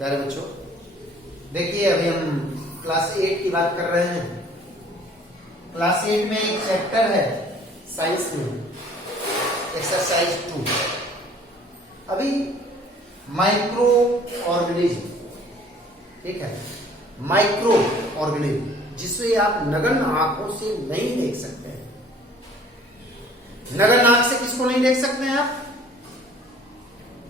प्यारे बच्चों, देखिए अभी हम क्लास 8 की बात कर रहे हैं। क्लास 8 में एक चैप्टर है साइंस में, एक्सरसाइज 2। अभी माइक्रो ऑर्गेनिज्म, ठीक है, माइक्रो ऑर्गेनिज्म जिसे आप नगण्य आंखों से नहीं देख सकते हैं। नगण्य आंख से किसको नहीं देख सकते हैं आप?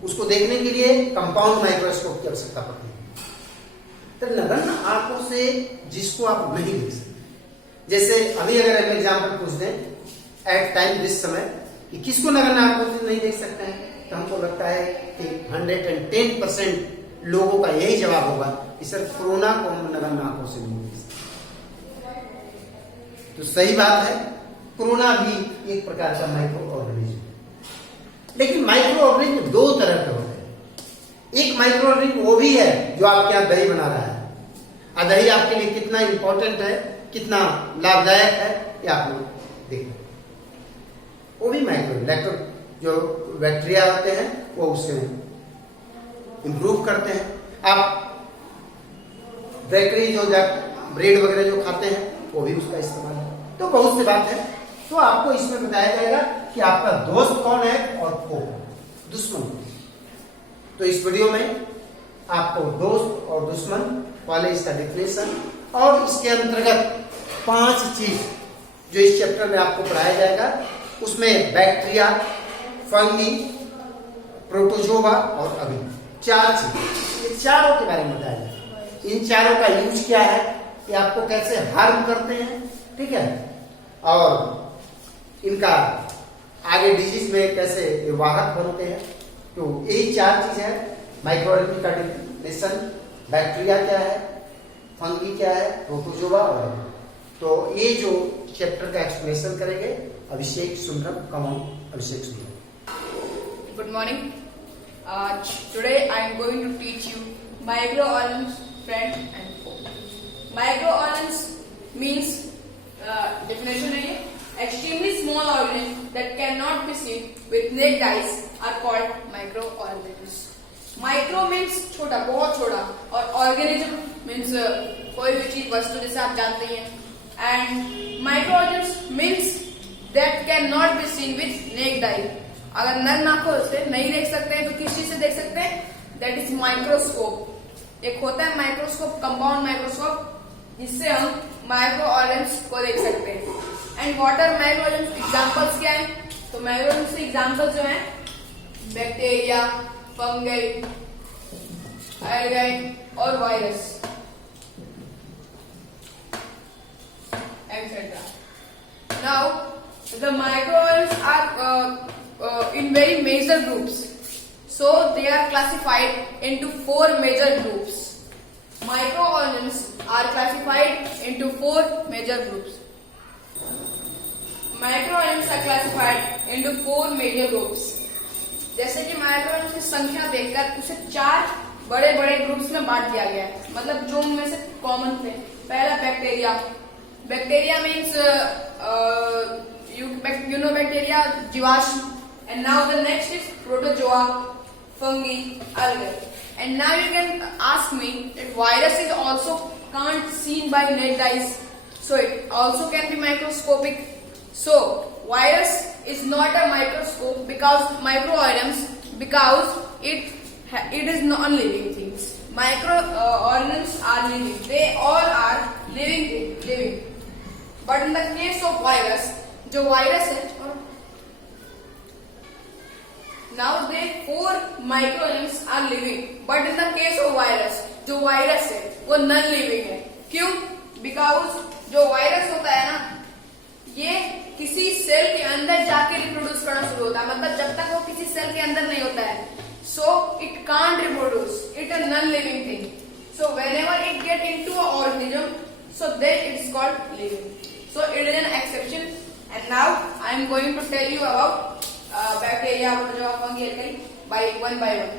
उसको देखने के लिए कंपाउंड माइक्रोस्कोप की आवश्यकता पड़ती है। तो नगण्य आंखों से जिसको आप नहीं देख सकते, जैसे अभी अगर हम एग्जाम्पल पूछ दें एट टाइम दिस समय कि किसको नगण्य आंखों से नहीं देख सकते हैं, तो हमको लगता है कि 110% लोगों का यही जवाब होगा कि सर कोरोना को हम नगण्य आंखों से नहीं देख सकते। तो सही बात है, कोरोना भी एक प्रकार का माइक्रो ऑर्गेनिज्म। लेकिन माइक्रो ऑर्गेनिज्म दो तरह के होते हैं। एक माइक्रो ऑर्गेनिज्म वो भी है जो आपके यहाँ दही बना रहा है, और दही आपके लिए कितना इंपॉर्टेंट है, कितना लाभदायक है, ये आप लोग देखो। वो भी माइक्रो लैक्टो जो बैक्टीरिया होते हैं वो उससे इंप्रूव करते हैं। आप बेकरी जो ब्रेड वगैरह जो खाते हैं वो भी उसका इस्तेमाल है। तो बहुत सी बात है। तो आपको इसमें बताया जाएगा कि आपका दोस्त कौन है और दुश्मन। तो इस वीडियो में आपको दोस्त और दुश्मन वाले इसका डिफिनेशन और इसके अंतर्गत 5 चीज जो इस चैप्टर में आपको पढ़ाया जाएगा, उसमें बैक्टीरिया, फंगी, प्रोटोजोआ और अभी 4 चीज, ये चारों के बारे में बताया जाएगा। इन चारों का यूज क्या है, कि आपको कैसे हार्म करते हैं, ठीक है, और इनका आगे डिजीज में कैसे वाहक बनते हैं। तो यही 4 चीज है। माइक्रो ऑर्गेनिज्म का डिफिनेशन, बैक्टीरिया क्या है, फंगी क्या है, प्रोटोजोआ और तो ये जो चैप्टर का एक्सप्लेनेशन करेंगे अभिषेक Sundaram, command Abhishek Sundaram. Good morning. Today I am going to teach you microorganisms, friend and foe. Microorganisms means definition है ये, extremely small organisms that cannot be seen with naked eyes are called microorganisms. Micro means छोटा, बहुत छोटा, और organism means कोई भी चीज, वस्तु, जैसे आप जानते हैं। And microorganisms means that cannot be seen with naked eye. अगर नग्न आंखों से नहीं देख सकते हैं तो किस चीज से देख सकते हैं? That is microscope. एक होता है माइक्रोस्कोप, कंपाउंड माइक्रोस्कोप, जिससे हम माइक्रो ऑर्गेनिज्म को देख सकते हैं। And what are microorganism? Examples क्या हैं? तो माइक्रो ऑर्गेनिज्म के एग्जांपल्स जो हैं बैक्टीरिया, फंगी, एल्गाई और virus etc. Now the microorganisms are in very major groups, so they are classified into 4 major groups. Microorganisms are classified into 4 major groups. Microorganisms are classified into 4 major groups. जैसे कि microorganism की संख्या देखकर उसे 4 बड़े बड़े groups में बांट दिया गया है, मतलब जो उनमें से कॉमन थे। पहला bacteria. Bacteria means you know bacteria, जीवाश्म, and now the next is protozoa, fungi, algae. And now you can ask me that virus is also can't seen by naked eyes, so it also can be microscopic. So virus is not a microscope because microorganisms, because it is non-living things. Microorganisms are living; they all are living. But in the case of virus, जो virus है, now they 4 microorganisms are living, but in the case of virus, जो virus है वो non living है। क्यों? Because जो virus होता है ना, ये किसी सेल के अंदर जाके रिप्रोड्यूस करना शुरू होता है, मतलब जब तक वो किसी सेल के अंदर नहीं होता है, so it can't reproduce, it a non-living thing. So whenever it get into an organism, so then it is called living. So it is an exception. And now I am going to tell you about bacteria, protozoa, fungi, algae one by one.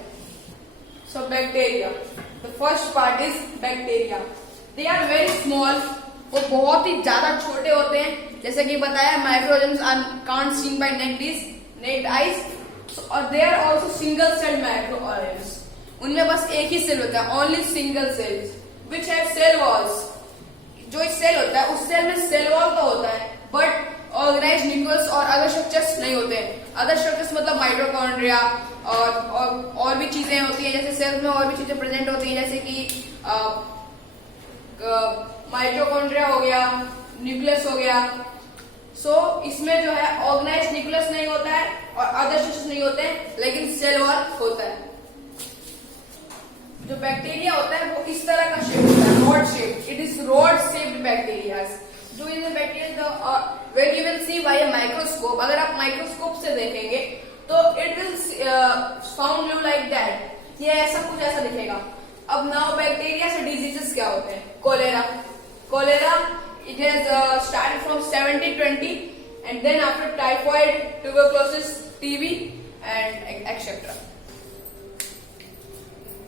So bacteria. The first part is bacteria. They are very small. वो बहुत ही ज्यादा छोटे होते हैं, जैसे कि बताया microorganisms are can't seen by naked eyes, और they are also single celled microorganisms. उनमें बस एक ही सेल होता है, only single cells which have cell walls. जो सेल होता है उस सेल में सेल वॉल तो होता है बट ऑर्गेनाइज न्यूक्लियस और अदर स्ट्रक्चर्स नहीं होते हैं। अदर स्ट्रक्चर्स मतलब माइटोकॉन्ड्रिया और भी चीजें होती है, जैसे सेल्स में और भी चीजें प्रेजेंट होती है, जैसे कि माइटोकॉन्ड्रिया हो गया, न्यूक्लियस हो गया। सो इसमें जो है ऑर्गेनाइज न्यूक्लियस नहीं होता है और अदर स्ट्रक्चर्स नहीं होते हैं, लेकिन सेल वॉल होता है। जो बैक्टीरिया होता है वो इस तरह का शेप होता है, rod shape. It is rod shaped bacteria. जो in the bacteria when you will see by a microscope, अगर आप माइक्रोस्कोप से देखेंगे तो it will sound you like that, ये ऐसा कुछ ऐसा दिखेगा। अब नाउ बैक्टीरिया से डिजीजेस क्या होते हैं? Cholera it has started from 1720 and then after typhoid, tuberculosis, TB and etc.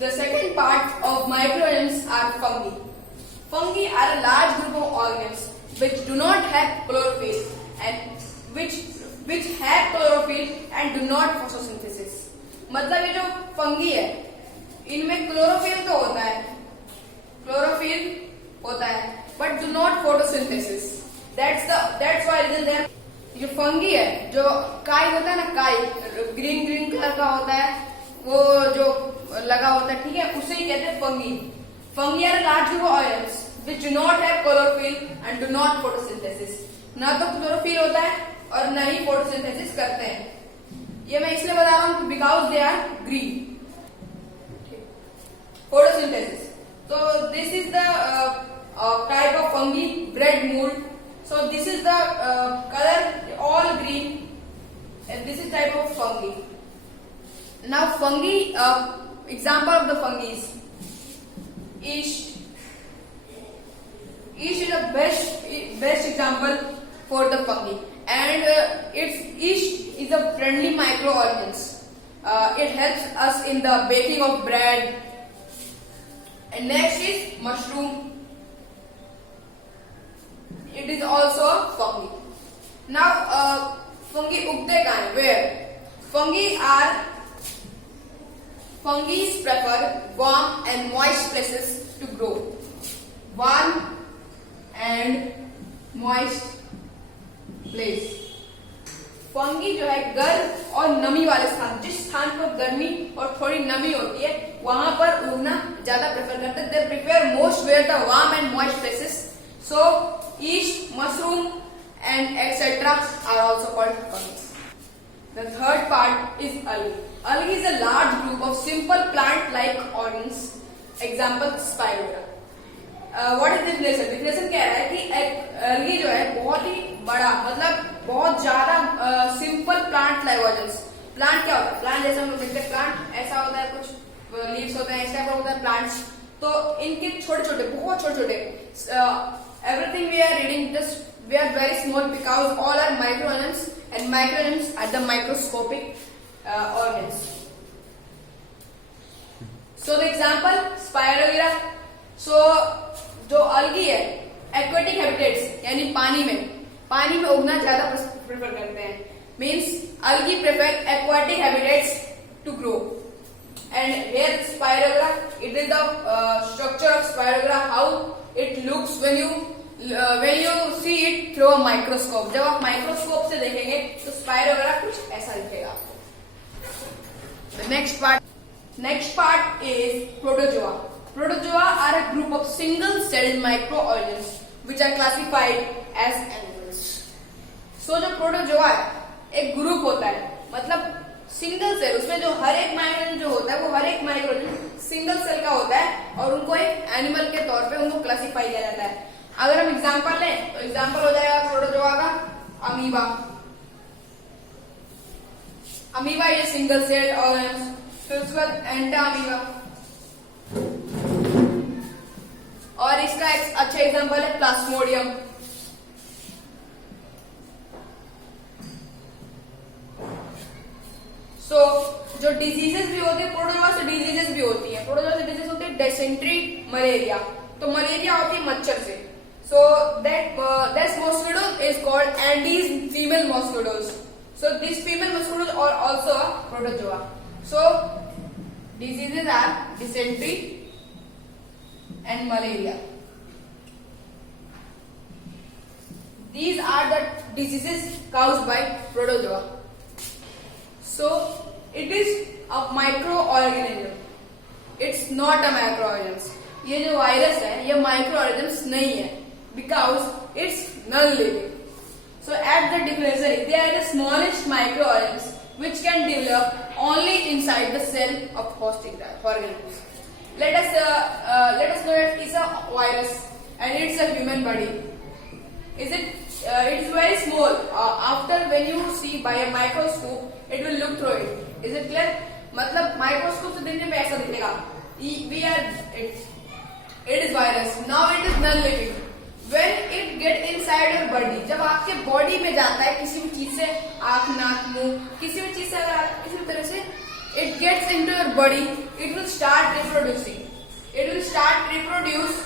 The second part of microorganisms are fungi. Fungi are a large group of organisms which do not have chlorophyll and which have chlorophyll and do not photosynthesis. मतलब ये जो fungi है इनमें chlorophyll तो होता है, chlorophyll होता है but do not photosynthesis. That's why reason there. जो फंगी है, जो काई होता है ना, काई ग्रीन कलर का होता है, वो जो लगा होता है, ठीक है, उसे ही कहते हैं fungi. Fungi are large group of organism which do not have chlorophyll and do not photosynthesis. ना तो क्लोरोफिल होता है और न ही फोटोसिंथेसिस करते हैं। ये मैं इसलिए बता रहा हूं because they are green. Photosynthesis, so this is the type of fungi, bread mold. So this is the color all green and this is type of fungi. Now fungi, example of the fungi is yeast. Yeast is a best example for the fungi and yeast is a friendly microorganism. It helps us in the baking of bread. And next is mushroom. It is also a fungi. Now, fungi उगते कहाँ हैं? Where? Fungi prefer warm and moist places to grow. Warm and moist place. Fungi जो है गर्म और नमी वाले स्थान, जिस स्थान पर गर्मी और थोड़ी नमी होती है वहां पर उगना ज्यादा प्रेफर करते हैं। They prefer most where the warm and moist places. So yeast, mushroom and etcetera are also called fungi. The third part is algae. Algae is a large group of simple plant-like organisms. Example spirogyra. What is definition? Definition कह रहा है कि algae जो है बहुत ही बड़ा, मतलब बहुत ज्यादा simple plant like organism. Plant क्या होता है? प्लांट जैसे हम लोग देखते हैं, प्लांट ऐसा होता है, कुछ लीव्स होते हैं, इस टाइप का होता है प्लांट्स। तो इनके छोटे छोटे, बहुत छोटे छोटे, everything we are reading just we are very small because all are microorganisms and microorganisms are the microscopic organisms. So the example spirogyra. सो जो algae है एक्वेटिक हैबिटेट्स यानी पानी में उगना ज्यादा प्रेफर करते हैं। Means algae prefer aquatic habitats to grow. And here spirogyra, it is the structure of spirogyra, how it looks when you see it through a microscope. जब आप माइक्रोस्कोप से देखेंगे तो spirogyra कुछ ऐसा दिखेगा आपको। The next part is protozoa. Protozoa are a group of single-celled microorganisms which are classified as animals. So जो प्रोटोजोआ है एक ग्रुप होता है, मतलब सिंगल सेल, उसमें जो हर एक माइक्रोऑर्गेनिज्म जो होता है वो हर एक माइक्रोऑर्गेनिज्म सिंगल सेल का होता है और उनको एक एनिमल के तौर पे उनको क्लासिफाई किया जाता है। अगर हम एग्जांपल लें तो एग्जांपल हो जाएगा प्रोटोजोआ का अमीबा। अमीबा ये सिंगल सेल ऑर्गेनिज्म। फिर उसके बाद एंटा अमीबा, और इसका एक अच्छा एग्जांपल है प्लाज्मोडियम। सो जो डिजीजेस भी होते हैं प्रोटोजोआ से डिजीजेस भी होती है। प्रोटोजोआ से डिजीज होती है डिसेंट्री, मलेरिया। तो मलेरिया होती है मच्छर से। So that mosquito is called Aedes female mosquitoes. So this female mosquitoes are also a protozoa. So Diseases are dysentery and malaria. These are the diseases caused by protozoa. So it is a microorganism. It's not a macroorganism. ये जो virus है ये microorganisms नहीं है because it's non-living. So at the definition they are the smallest microorganisms which can develop only inside the cell of host organisms. Let us know that it's a virus and it's a human body. Is it? It is very small. After when you see by a microscope, it will look through it. Is it clear? मतलब microscope से देखने में ऐसा दिखेगा. It is virus. Now it is non-living. When it get inside your body, जब आपके body में जाता है किसी भी चीज से, आँख, नाक, मुंह, किसी भी चीज से अगर आप किसी भी तरह से it gets into your body, it will start reproducing. It will start reproduce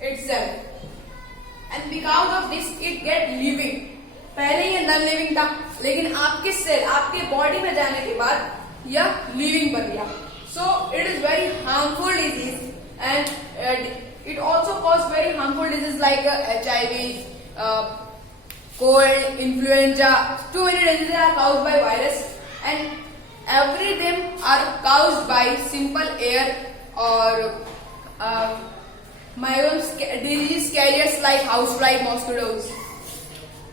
itself. And because of this, it get living. पहले ये नॉन लिविंग था, लेकिन आपके सेल, आपके बॉडी में जाने के बाद यह लिविंग बन गया. So it is very harmful disease, and it also cause very harmful diseases like HIV, cold, influenza. Too many diseases are caused by virus, and every them are caused by simple air or disease carriers like housefly, mosquitoes.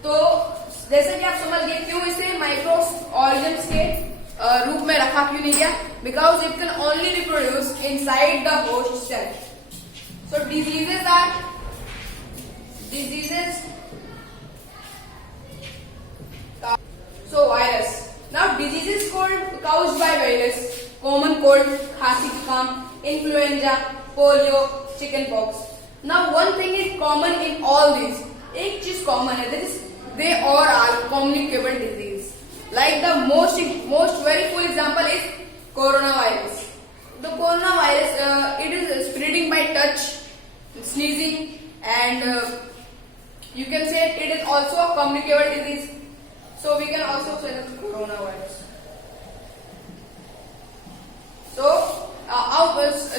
तो जैसे कि आप समझ गए क्यों इसे micro organisms के रूप में रखा क्यों नहीं गया, because it can only reproduce inside the host cell. So diseases so virus. Now diseases caused by virus, common cold, खांसी जुकाम, influenza, polio, chickenpox. Now one thing is common in all these. एक चीज common है, that is they all are communicable disease. Like the most very full example is coronavirus. The coronavirus it is spreading by touch, sneezing, and you can say it is also a communicable disease. So we can also say that coronavirus. So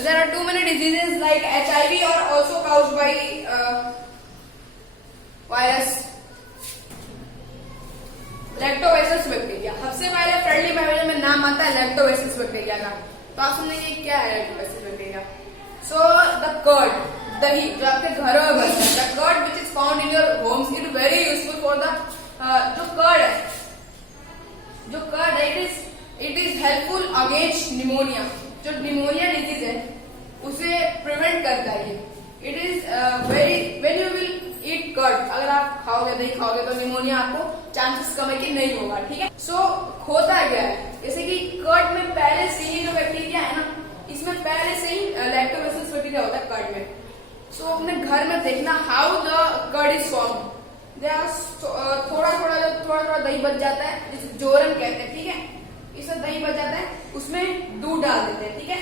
there are too many diseases like HIV are also caused by virus. Lactobacillus bacteria, सबसे पहले friendly bacteria में नाम आता है lactobacillus bacteria का. तो आप समझेंगे क्या है lactobacillus bacteria. So the curd, दही जो आपके घरों में बनता है, the curd which is found in your homes, it very useful for the जो कर्ड है it is helpful against pneumonia. जो निमोनिया डिजीज है उसे प्रिवेंट करता है. It is very when you will eat curd, अगर आप खाओगे दही खाओगे तो निमोनिया आपको चांसेस कम है कि नहीं होगा. ठीक है. सो होता क्या है, जैसे कि कर्ड में पहले से ही जो बैक्टीरिया है ना, इसमें पहले से ही लैक्टोबैसिलस बैक्टीरिया होता है कर्ड में. सो अपने घर में देखना how the curd is form. थोड़ा दही बच जाता है, जिसे जोरन कहते हैं. ठीक है. इसमें दही बच जाता है, उसमें दूध डाल देते हैं. ठीक है.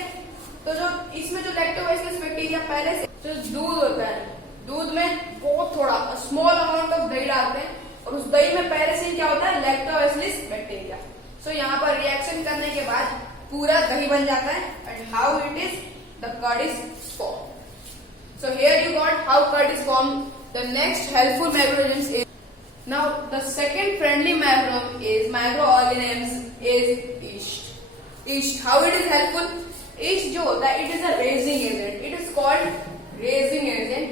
तो जो इसमें जो लैक्टोबैसिलस बैक्टीरिया पहले से जो दूध होता है, दूध में बहुत थोड़ा स्मॉल अमाउंट ऑफ दही डालते हैं, और उस दही में पहले से क्या होता है लैक्टोबैसिलस बैक्टीरिया. सो यहाँ पर रिएक्शन करने के बाद पूरा दही बन जाता है. And how it is the curd is form. So here you got how curd is form. The next helpful microorganism is now the second friendly microorganism is yeast. Yeast, how it is helpful? Yeast जो होता है it is a raising agent. It is called raising agent.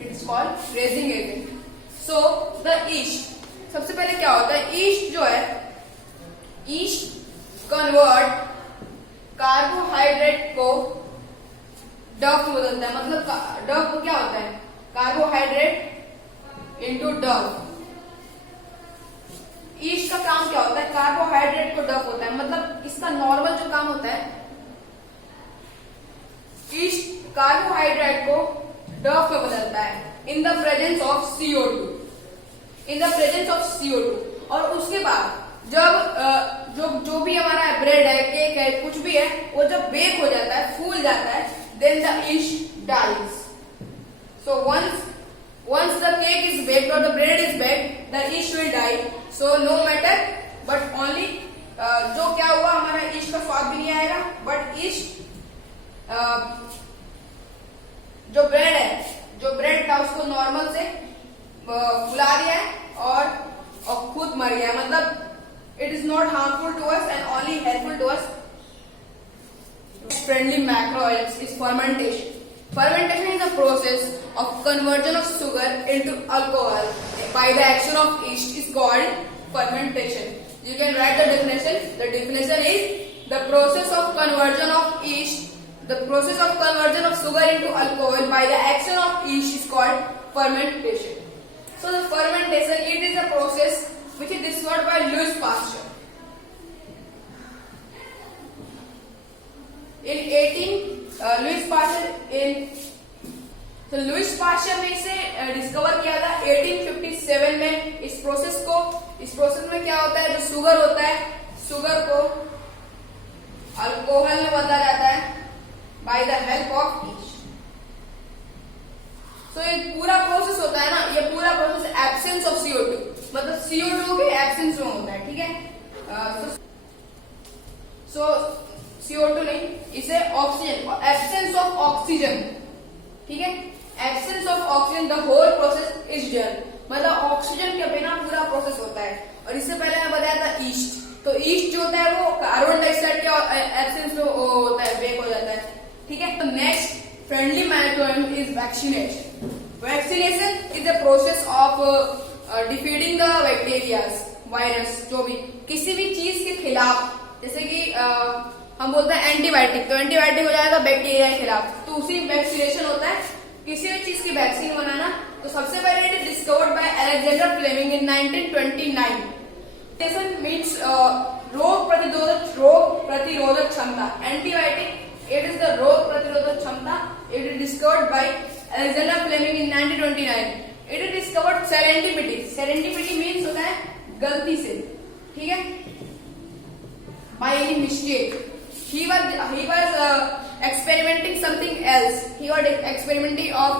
It is called raising agent. So the yeast, सबसे पहले क्या होता है, yeast जो है, yeast convert कार्बोहाइड्रेट को डव में बदलता है. मतलब डव क्या होता है, कार्बोहाइड्रेट इनटू डव. ईस्ट का काम क्या होता है, कार्बोहाइड्रेट को डव होता है. मतलब इसका नॉर्मल जो काम होता है, ईस्ट कार्बोहाइड्रेट को डव में बदलता है in the presence of CO2. In the presence of CO2. और उसके बाद जब जो भी हमारा ब्रेड है, केक है, कुछ भी है, वो जब बेक हो जाता है, फूल जाता है, then the yeast dies. So once the cake is baked or the bread is baked, the yeast will die. So no matter but only जो क्या हुआ, हमारा ईस्ट का स्वाद भी नहीं आएगा, बट ईस्ट जो ब्रेड था उसको नॉर्मल से फुला दिया है और खुद मर गया, मतलब it is not harmful to us and only helpful to us. Friendly macroorganisms is fermentation. Fermentation is a process of conversion of sugar into alcohol by the action of yeast is called fermentation. You can write the definition. The definition is the process of conversion of yeast. The process of conversion of sugar into alcohol by the action of yeast is called fermentation. So the fermentation, it is a process which is discovered by Louis Pasteur. Lewis pasture ने इसे discover किया था 1857 में. इस process में क्या होता है, जो शुगर होता है, शुगर को अल्कोहल में बदला जाता है by the help of east. तो ये पूरा प्रोसेस होता है ना, ये पूरा प्रोसेस एब्सेंस ऑफ CO2, मतलब CO2 के एब्सेंस में होता है. ठीक है, सो CO2 नहीं, इसे ऑक्सीजन, एब्सेंस ऑफ ऑक्सीजन. ठीक है, absence of oxygen the whole process is done, मतलब ऑक्सीजन के बिना पूरा प्रोसेस होता है. और इससे पहले मैं बताया था ईस्ट, तो ईस्ट जो होता है वो कार्बन डाइऑक्साइड के एब्सेंस में होता है, ब्रेक हो जाता है. ठीक है, तो next friendly microorganism is vaccination. Vaccination is the process of defeating the bacterias, virus, जो भी किसी भी चीज के खिलाफ, जैसे कि हम बोलते हैं एंटीबायोटिक, तो एंटीबायोटिक हो जाएगा बैक्टीरिया के खिलाफ, तो उसी वैक्सीनेशन होता है. किसी भी चीज की वैक्सीन बनाना, तो सबसे पहले it is discovered by Alexander Fleming in 1929. Vaccination means रोग प्रतिरोधक क्षमता. एंटीबायोटिक, इट इज द रोग प्रतिरोधक क्षमता. It is discovered by Alexander Fleming in 1929. It is discovered serendipity. Serendipity means होता है गलती से. ठीक है, by any mistake. He was experimenting something else. He was experimenting of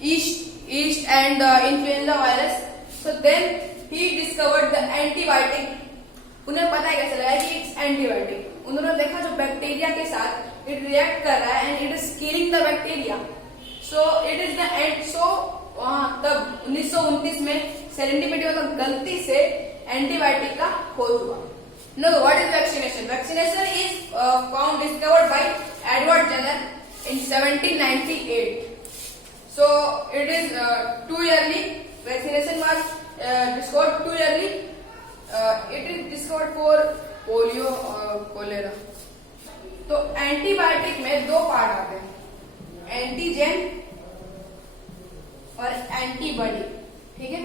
yeast and influenza virus. So then he discovered the antibiotic. उन्हें पता है कैसे लगा कि it's antibiotic. उन्होंने देखा जो बैक्टीरिया के साथ it react कर रहा है and it is killing the bacteria. So it is the end. So तब 1929 में सेरेंडिपिटी मतलब गलती से एंटीबायोटिक का खोज हुआ. No, what is vaccination? Vaccination is discovered by Edward Jenner in 1798. So it is 2 yearly. Vaccination was discovered 2 yearly. It is discovered for polio or cholera. तो antibiotic में 2 पार्ट आते हैं, एंटीजेन और एंटीबॉडी. ठीक है,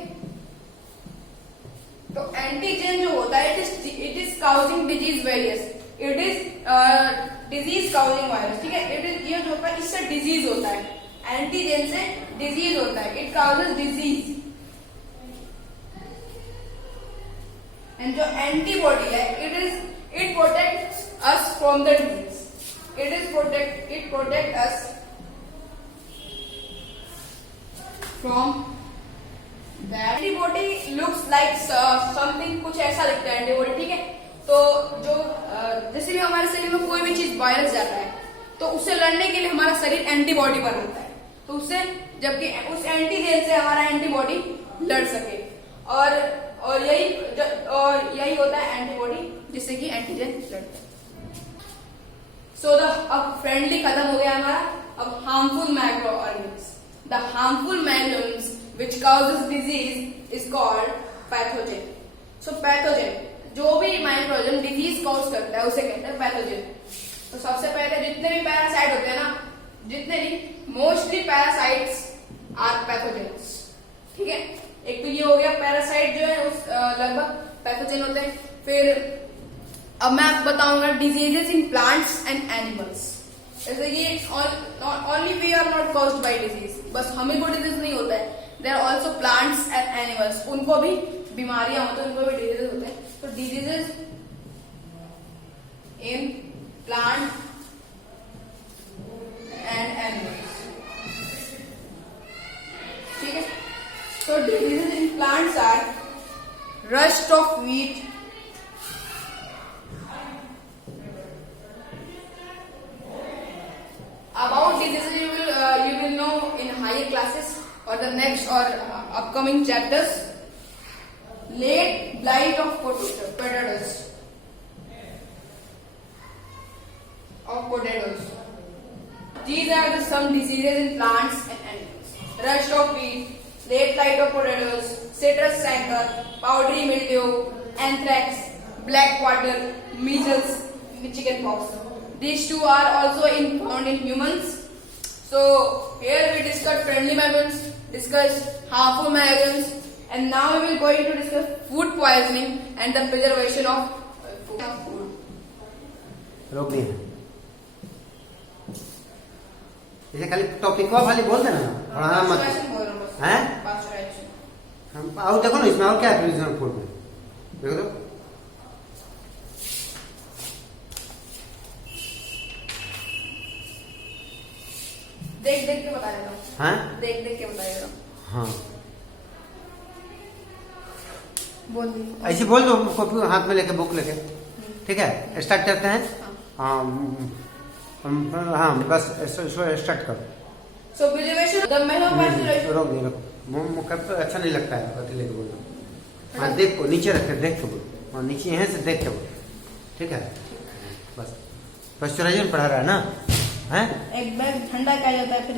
तो एंटीजेन जो होता है it is causing disease various. It is disease causing virus. ठीक है, इट इज ये जो होता है इससे डिजीज होता है, एंटीजेन से डिजीज होता है, इट काउजेज डिजीज. एंड जो एंटीबॉडी है it protects us from the disease. It protect us from antibody looks like something, कुछ ऐसा दिखता है एंटीबॉडी. ठीक है, तो जो जैसे भी हमारे शरीर में कोई भी चीज वायरस जाता है तो उससे लड़ने के लिए हमारा शरीर एंटीबॉडी बनाता है, तो उससे जबकि उस एंटीजेन से हमारा एंटीबॉडी लड़ सके. और यही होता है एंटीबॉडी जिससे कि एंटीजेन लड़ता है. सो अब फ्रेंडली खत्म हो गया हमारा. अब harmful micro organism. The harmful microorganism which causes disease is called pathogen. So pathogen, जो भी माइक्रोऑर्गेनिज्म डिजीज कॉज करता है उसे कहते हैं पैथोजन. तो सबसे पहले जितने भी पैरासाइट होते हैं ना, जितने भी मोस्टली पैरासाइट्स आर पैथोजेंस. ठीक है, एक तो ये हो गया पैरासाइट जो है उस लगभग पैथोजन होते हैं. फिर अब मैं आपको बताऊंगा diseases in plants and animals. जैसे कि only we are not caused by disease, बस हमें कोई डिजीज नहीं होता है, there are also plants and animals, उनको भी बीमारियां होती हैं, उनको भी डिजीजेस होते हैं. तो diseases in plant and animals. ठीक है, तो diseases in plants are rust of wheat, about diseases you will know in higher classes or the next or upcoming chapters. Late blight of potatoes. These are some diseases in plants and animals. Rust of wheat, late blight of potatoes, citrus canker, powdery mildew, anthrax, black water, measles, chickenpox. These two are also found in humans. So here we discussed friendly migrants, discussed harmful migrants, and now we will going to discuss food poisoning and the preservation of food. रोक दिए इसे खाली topic को खाली बोल देना पढ़ाना मत हैं हम आओ देखो ना इसमें और क्या है प्रिजनर फूड में देखो तो देख देख के बता देता हूँ हाँ देख देख के बता देता हूँ हाँ बोल दी ऐसे बोल दो कॉपी हाथ में लेके बुक लेके ठीक है स्टार्ट करते हैं हाँ बस स्टार्ट करो So preservation the method of preservation. रोक नहीं रोक मुँह कर तो अच्छा नहीं लगता है कथी लेके बोलो हाँ देख को नीचे रख के देख के बोलो हाँ नीचे यहाँ से देख के बोलो ठीक है बस पास्चुराइजेशन पढ़ा रहा है ना हैं एक बार ठंडा क्या जाता है फिर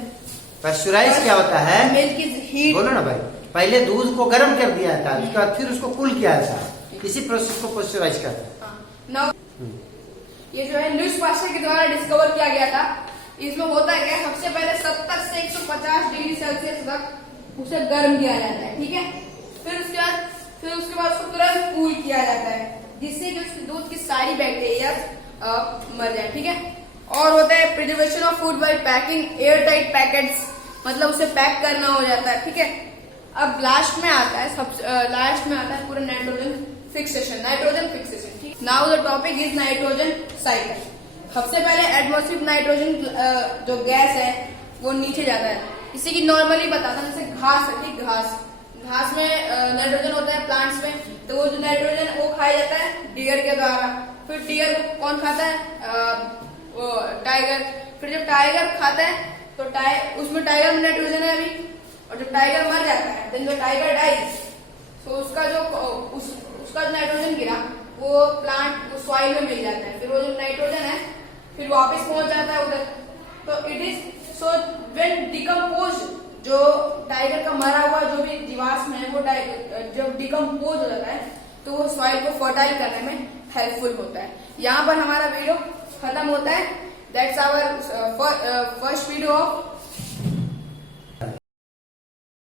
पास्चुराइज क्या होता है मिल्क की हीट बोलो ना भाई पहले दूध को गर्म कर दिया था उसके बाद फिर उसको कूल किया था इसी प्रोसेस को पास्चुराइज करते हैं नाउ ये जो है लुईस पास्चर के द्वारा डिस्कवर किया गया था इसमें होता है क्या सबसे पहले 70 से 150 डिग्री सेल्सियस तक उसे गर्म किया जाता है ठीक है फिर उसके बाद उसको तुरंत कूल किया जाता है जिससे कि उसके दूध की सारी बैक्टीरिया मर जाए ठीक है और होता है preservation of food by packing air tight packets मतलब उसे पैक करना हो जाता है ठीक है अब लास्ट में आता है पूरा नाइट्रोजन फिक्सेशन ठीक now the topic is nitrogen cycle सबसे पहले एटमॉस्फेरिक नाइट्रोजन जो गैस है वो नीचे जाता है इसी की नॉर्मली बताता है जैसे घास है ठीक घास में नाइट्रोजन होता है प्लांट्स में तो वो जो नाइट्रोजन वो खाया जाता है डियर के द्वारा फिर डियर को कौन खाता है वो टाइगर फिर जब टाइगर खाता है तो उसमें टाइगर में नाइट्रोजन है अभी और जब टाइगर मर जाता है देन द टाइगर डाइज तो उसका जो नाइट्रोजन गिरा वो प्लांट सॉइल में मिल जाता है फिर वो जो नाइट्रोजन है फिर वापस पहुंच जाता है उधर तो it is so when decompose जो टाइगर का मरा हुआ जो भी जीवाश्म है वो जब डिकम्पोज हो जाता है तो वो सॉइल को फर्टाइल करने में हेल्पफुल होता है यहाँ पर हमारा वीडियो खत्म होता है that's our first video of